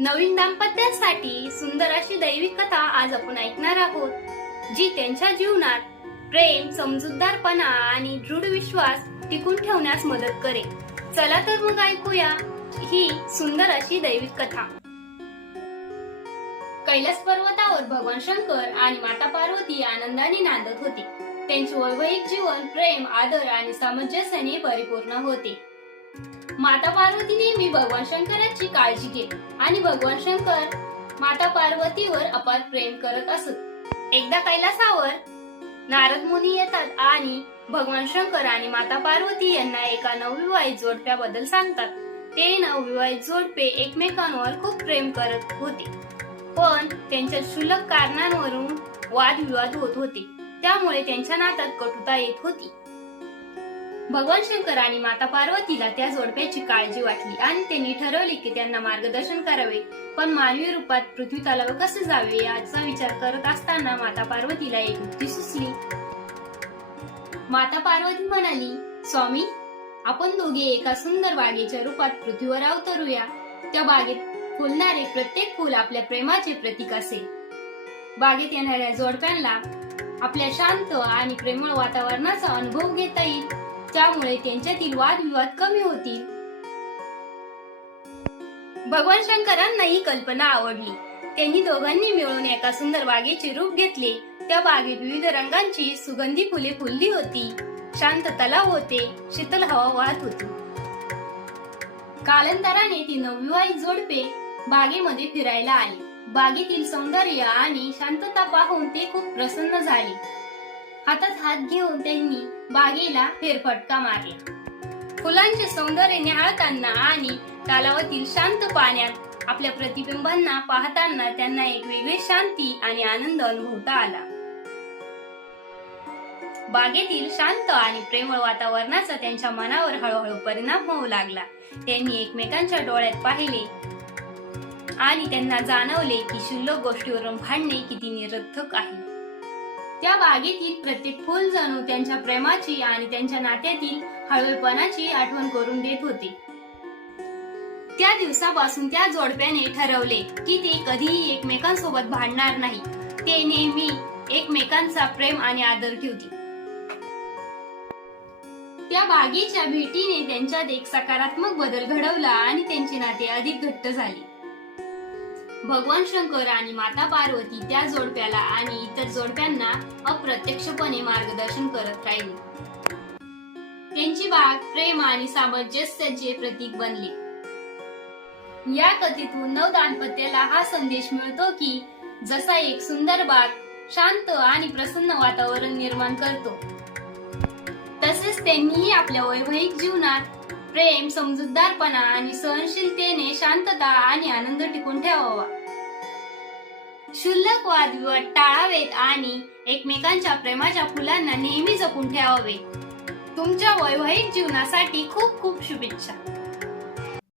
नवीन दाम्पत्यासाठी सुंदर अशी दैविक कथा आज आपण ऐकणार आहोत जी त्यांच्या जीवनात प्रेम समजूतदारपणा आणि दृढ विश्वास टिकून ठेवण्यास मदत करेल. चला तर मग ऐकूया ही सुंदर अशी दैविक कथा. कैलास पर्वतावर भगवान शंकर आणि माता पार्वती आनंदाने नांदत होती. त्यांचे वैवाहिक जीवन प्रेम आदर आणि सामंजस्याने परिपूर्ण होते. माता पार्वती नेहमी भगवान शंकराची काळजी घेत आणि भगवान शंकर माता पार्वतीवर अपार प्रेम करत असत. एकदा कैलासावर नारद मुनी येतात आणि भगवान शंकर आणि माता पार्वती यांना एका नवविवाहित जोडप्याबद्दल सांगतात. ते नवविवाहित जोडपे एकमेकांवर खूप प्रेम करत होते. पण त्यांच्या क्षुल्लक कारणांवरून वादविवाद होत होते. त्यामुळे त्यांच्या नात्यात कटुता येत होती. भगवान शंकर आणि माता पार्वतीला त्या जोडप्याची काळजी वाटली आणि त्यांनी ठरवले की त्यांना मार्गदर्शन करावे. पण मानवी रूपात पृथ्वी तलावर कसे जावे याचा विचार करत असताना माता पार्वतीला एक युक्ती सुचली. माता पार्वती म्हणाली स्वामी आपण दोघे एका सुंदर बागेच्या रूपात पृथ्वीवर अवतरूया. त्या बागेत फुलणारे प्रत्येक फुल आपल्या प्रेमाचे प्रतीक असेल. बागेत येणाऱ्या जोडप्यांना आपल्या शांत आणि प्रेमळ वातावरणाचा अनुभव घेता येईल. त्यामुळे त्यांच्यातील वादविवाद कमी होतील. भगवान शंकरांना ही कल्पना आवडली. त्यांनी दोघांनी मिळून एका सुंदर बागेचे रूप घेतले. त्या बागेत विविध रंगांची सुगंधी फुले फुलली होती. शांत तलाव होते. शीतल हवा वाहत होती. कालांतराने ती नवविवाहित जोडपे बागेमध्ये फिरायला आले. बागेतील सौंदर्य आणि शांतता पाहून ते खूप प्रसन्न झाले. हातात हात घेऊन त्यांनी बागेला फेरफटका मारला. फुलांचे सौंदर्य निहाळताना आणि तलावातील शांत पाण्यात आपल्या प्रतिबिंबांना पाहताना त्यांना एक वेगळी शांती आणि आनंद अनुभवता आला. बागेतील शांत आणि प्रेमळ वातावरणाचा त्यांच्या मनावर हळूहळू परिणाम होऊ लागला. त्यांनी एकमेकांच्या डोळ्यात पाहिले आणि त्यांना जाणवले की शुल्लक गोष्टीवरून भांडणे किती निरर्थक आहे. त्या बागेतील प्रत्येक फुल जणू त्यांच्या प्रेमाची आणि त्यांच्या नात्यातील हळवेपणाची आठवण करून देत होते. त्या दिवसापासून त्या जोडप्याने ठरवले की ते कधीही एकमेकांसोबत भांडणार नाही. ते नेहमी एकमेकांचा प्रेम आणि आदर ठेवतील. त्या बागेच्या भेटीने त्यांच्यात एक सकारात्मक बदल घडवला आणि त्यांचे नाते अधिक घट्ट झाली. भगवान शंकर आणि माता पार्वती त्या जोडप्याला आणि इतर जोडप्यांना अप्रत्यक्षपणे मार्गदर्शन करत राहिले. त्यांची बाग प्रेम आणि सामंजस्याचे प्रतीक बनले. या कथेतून नव दाम्पत्याला हा संदेश मिळतो की जसा एक सुंदर बाग शांत आणि प्रसन्न वातावरण निर्माण करतो तसेच त्यांनीही आपल्या वैवाहिक जीवनात प्रेम समजूतदारपणा आणि सहनशीलतेने शांतता आणि आनंद टिकून ठेवावा. क्षुल्लक वादविवाद टाळावेत आणि एकमेकांच्या प्रेमाच्या फुलांना नेहमी जपून ठेवावे तुमच्या वैवाहिक जीवनासाठी खूप खूप शुभेच्छा.